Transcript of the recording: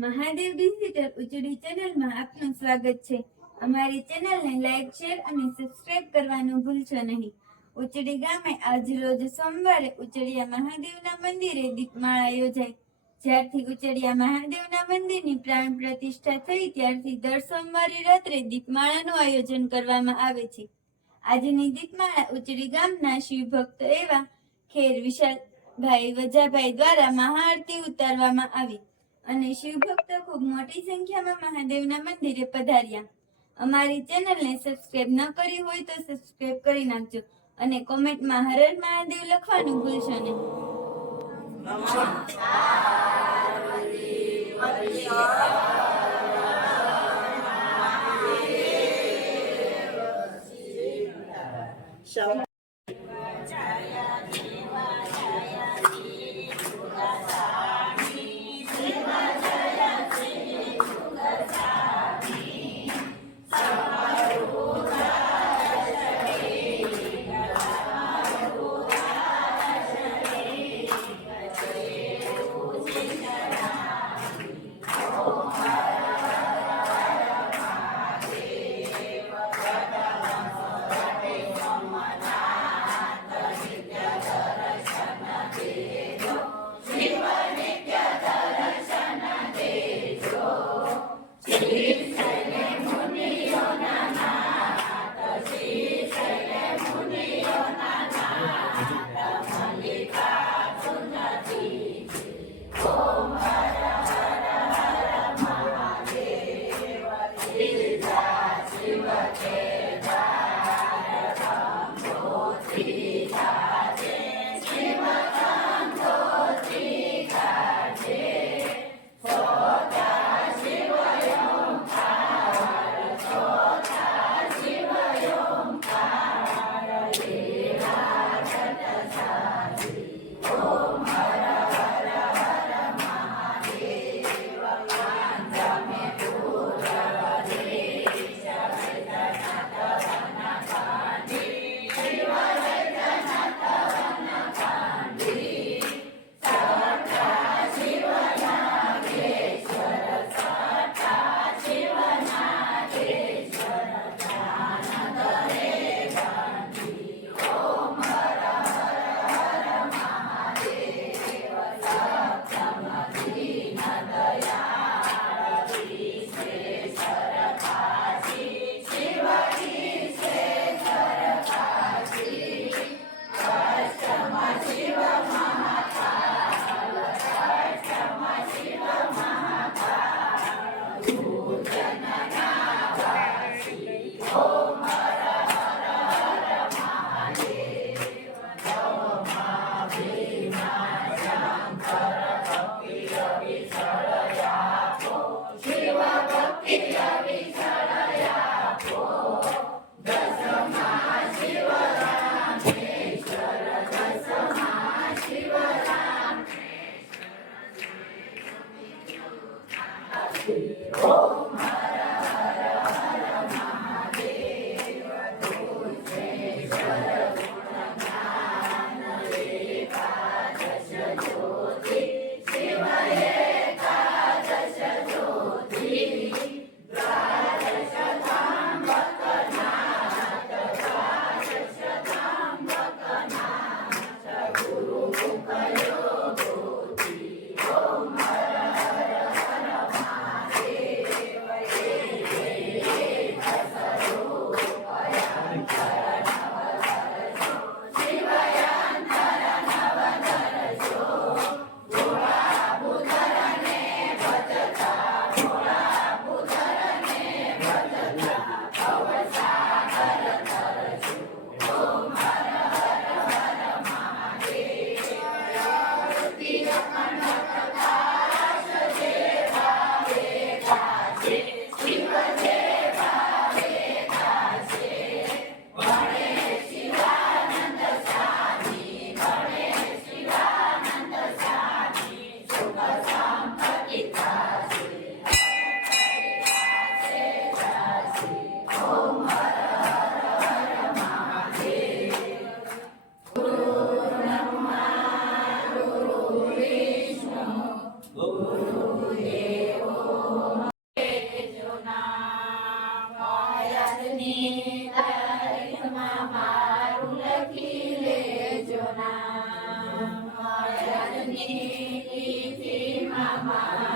મહાદેવ ડિજિટલ ઉચડી ચેનલમાં આપનું સ્વાગત છે। અમારી ચેનલને લાઈક, શેર અને સબસ્ક્રાઇબ કરવાનું ભૂલશો નહીં। ઉચડી ગામે આજ રોજ સોમવારે ઉચડિયા મહાદેવના મંદિરે દીપમાળા યોજાઈ। જ્યારથી ઉચડિયા મહાદેવના મંદિરની પ્રાણ પ્રતિષ્ઠા થઈ ત્યારથી દર સોમવારે રાત્રે દીપમાળાનું આયોજન કરવામાં આવે છે। આજની દીપમાળા ઉચડી ગામના શિવભક્ત એવા ખેર વિશાલભાઈ વજાભાઈ દ્વારા મહાઆરતી ઉતારવામાં આવી અને શિવભક્તો ખૂબ મોટી સંખ્યામાં મહાદેવના મંદિરે પધાર્યા। અમારી ચેનલને સબસ્ક્રાઇબ ન કરી હોય તો સબસ્ક્રાઇબ કરી નાખજો અને કોમેન્ટમાં હર હર મહાદેવ લખવાનું ભૂલશો નહીં। લિપિમાં